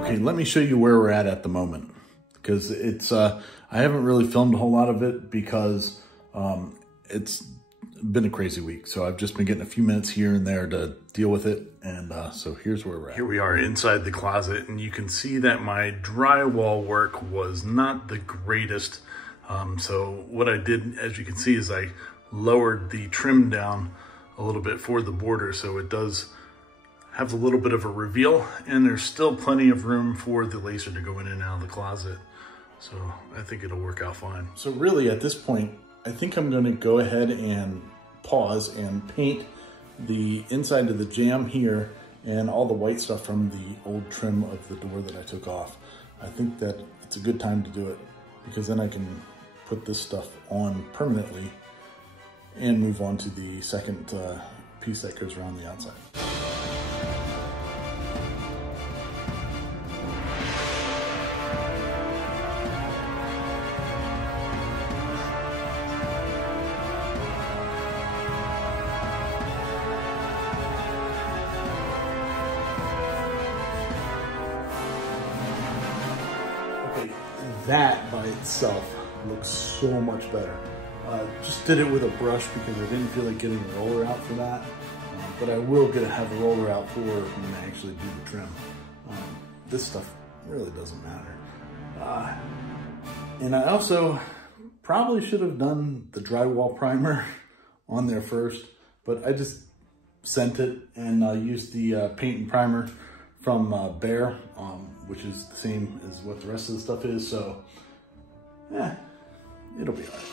Okay, let me show you where we're at the moment, because it's I haven't really filmed a whole lot of it because it's been a crazy week. So I've just been getting a few minutes here and there to deal with it. And so here's where we're at. Here we are inside the closet, and you can see that my drywall work was not the greatest. So what I did, as you can see, is I lowered the trim down a little bit for the border, so it does have a little bit of a reveal, and there's still plenty of room for the laser to go in and out of the closet. So I think it'll work out fine. So really at this point, I think I'm gonna go ahead and pause and paint the inside of the jamb here and all the white stuff from the old trim of the door that I took off. I think that it's a good time to do it, because then I can put this stuff on permanently and move on to the second piece that goes around the outside. Okay, that by itself looks so much better. Just did it with a brush because I didn't feel like getting a roller out for that. But I will have a roller out for when I actually do the trim. This stuff really doesn't matter. And I also probably should have done the drywall primer on there first, but I just sent it and used the paint and primer from Ballard, which is the same as what the rest of the stuff is. So, yeah, it'll be all right.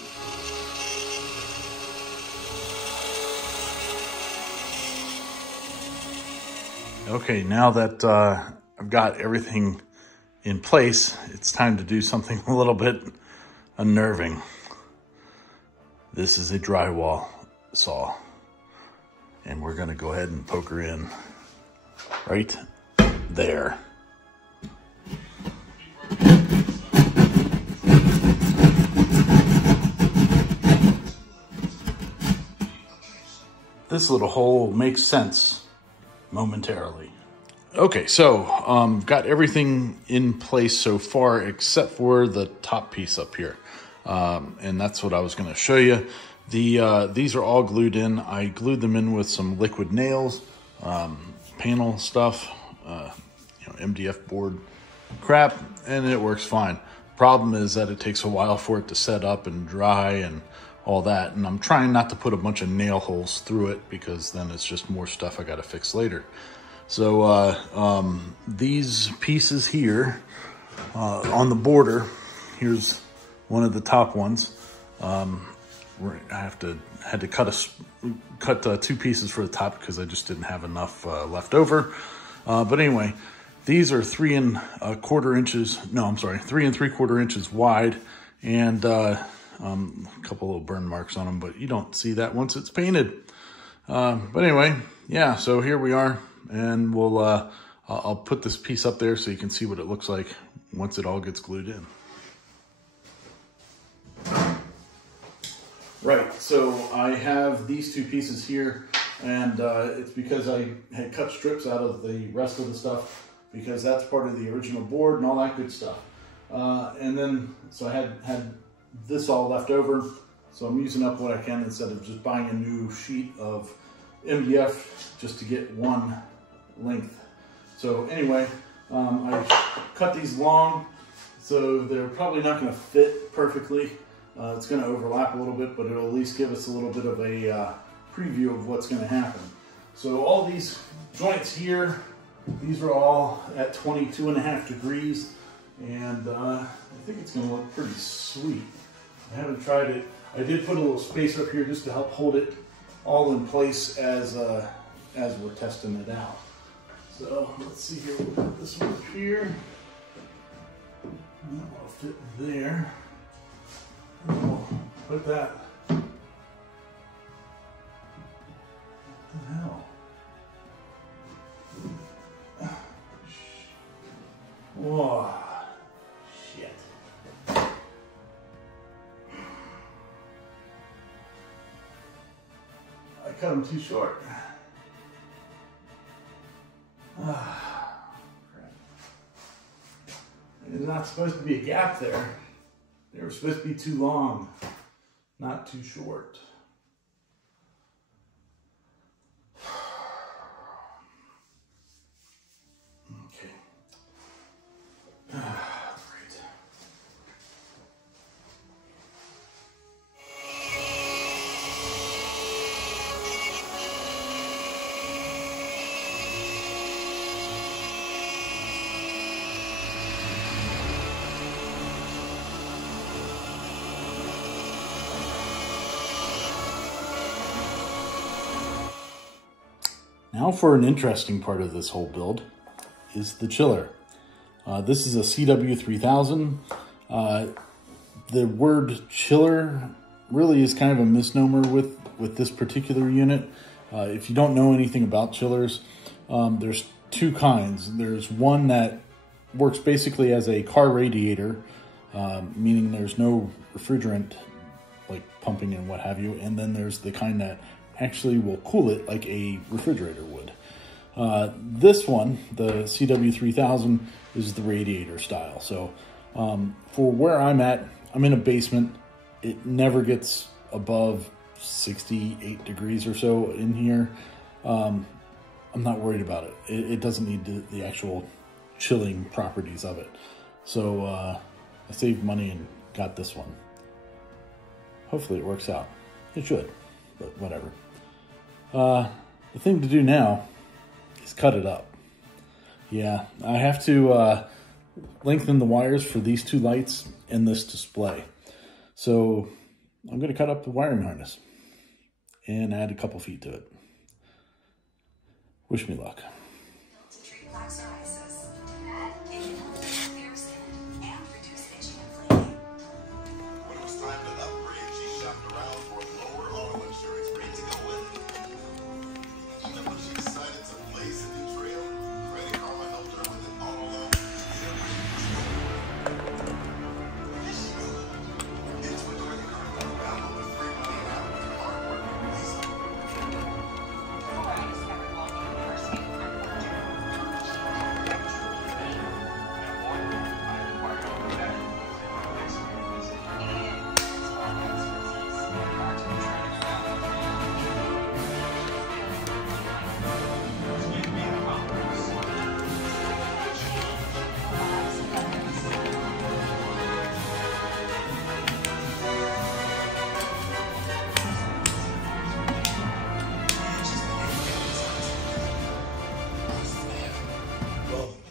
Okay, now that I've got everything in place, it's time to do something a little bit unnerving. This is a drywall saw, and we're gonna go ahead and poke her in right there. This little hole makes sense momentarily. Okay, so got everything in place so far except for the top piece up here, and that's what I was going to show you. These are all glued in. I glued them in with some liquid nails, panel stuff, MDF board crap, and it works fine. Problem is that it takes a while for it to set up and dry and all that, and I'm trying not to put a bunch of nail holes through it, because then it's just more stuff I got to fix later. So these pieces here on the border, here's one of the top ones. I had to cut two pieces for the top because I just didn't have enough left over. But anyway, these are 3 3 3/4 inches wide, and a couple little burn marks on them, but you don't see that once it's painted. But anyway, yeah, so here we are, and I'll put this piece up there so you can see what it looks like once it all gets glued in. Right, so I have these two pieces here, and it's because I had cut strips out of the rest of the stuff, because that's part of the original board and all that good stuff. And then, so I had this all left over, so I'm using up what I can instead of just buying a new sheet of MDF just to get one length. So anyway, I cut these long, so they're probably not going to fit perfectly. It's going to overlap a little bit, but it'll at least give us a little bit of a preview of what's going to happen. So all these joints here, these are all at 22.5 degrees, and I think it's going to look pretty sweet. I haven't tried it. I did put a little spacer up here just to help hold it all in place as we're testing it out. So let's see here, we'll put this one up here. And that will fit there. And we'll put that. What the hell? Whoa. Shit. I cut them too short. There's not supposed to be a gap there. They were supposed to be too long, not too short. Okay. Great. Now for an interesting part of this whole build is the chiller. This is a CW3000. The word chiller really is kind of a misnomer with this particular unit. If you don't know anything about chillers, there's two kinds. There's one that works basically as a car radiator, meaning there's no refrigerant like pumping and what have you. And then there's the kind that actually will cool it like a refrigerator would. This one, the CW3000, is the radiator style. So for where I'm at, I'm in a basement. It never gets above 68 degrees or so in here. I'm not worried about it. It doesn't need the actual chilling properties of it. So I saved money and got this one. Hopefully it works out. It should, but whatever. The thing to do now is cut it up. Yeah, I have to lengthen the wires for these two lights and this display. So I'm going to cut up the wiring harness and add a couple feet to it. Wish me luck.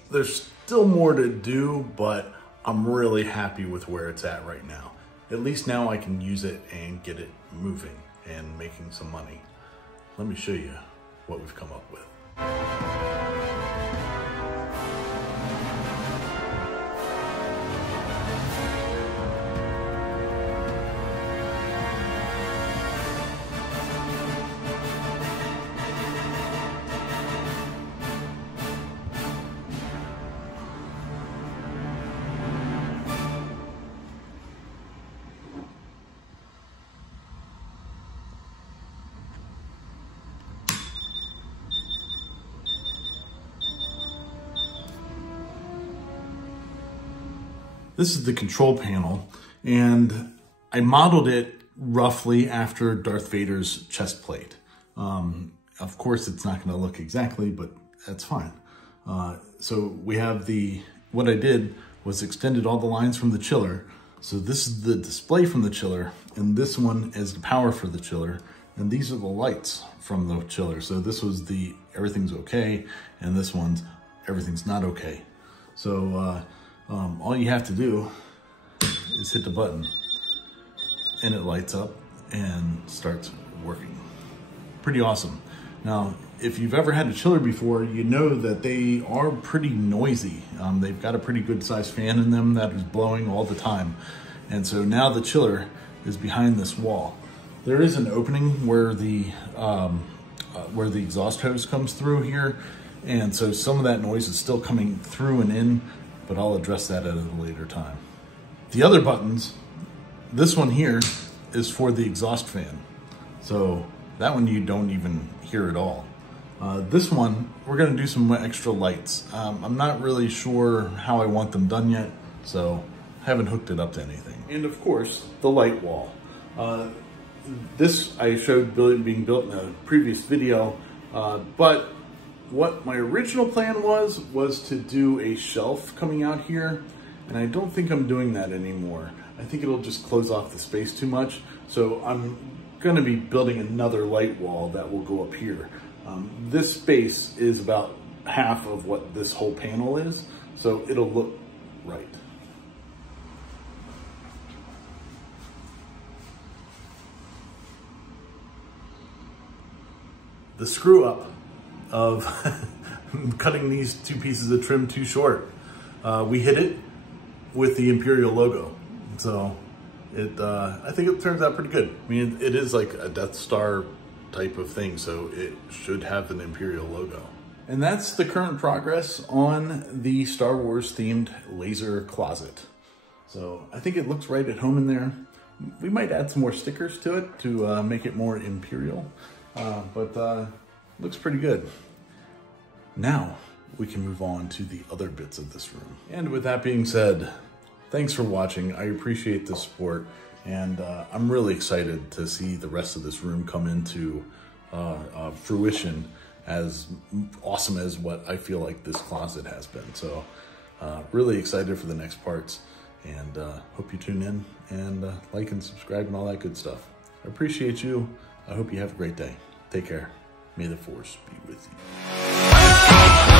There's still more to do, but I'm really happy with where it's at right now. At least now I can use it and get it moving and making some money. Let me show you what we've come up with. This is the control panel, and I modeled it roughly after Darth Vader's chest plate. Of course, it's not going to look exactly, but that's fine. So we have what I did was extended all the lines from the chiller. So this is the display from the chiller, and this one is the power for the chiller, and these are the lights from the chiller. So this was the everything's okay, and this one's everything's not okay. So all you have to do is hit the button and it lights up and starts working. Pretty awesome. Now, if you've ever had a chiller before, you know that they are pretty noisy. They've got a pretty good sized fan in them that is blowing all the time. And so now the chiller is behind this wall. There is an opening where the exhaust hose comes through here. And so some of that noise is still coming through and in, but I'll address that at a later time. The other buttons, this one here is for the exhaust fan. So that one you don't even hear at all. This one, we're gonna do some extra lights. I'm not really sure how I want them done yet. So haven't hooked it up to anything. And of course, the light wall. This I showed being built in a previous video, but what my original plan was to do a shelf coming out here, and I don't think I'm doing that anymore. I think it'll just close off the space too much, so I'm gonna be building another light wall that will go up here. This space is about half of what this whole panel is, so it'll look right. The screw up of cutting these two pieces of trim too short. We hit it with the Imperial logo. So I think it turns out pretty good. I mean, it is like a Death Star type of thing, so it should have an Imperial logo. And that's the current progress on the Star Wars themed laser closet. So I think it looks right at home in there. We might add some more stickers to it to make it more Imperial, but looks pretty good. Now we can move on to the other bits of this room. And with that being said, thanks for watching. I appreciate the support, and I'm really excited to see the rest of this room come into fruition, as awesome as what I feel like this closet has been. So really excited for the next parts, and hope you tune in and like and subscribe and all that good stuff. I appreciate you. I hope you have a great day. Take care. May the Force be with you.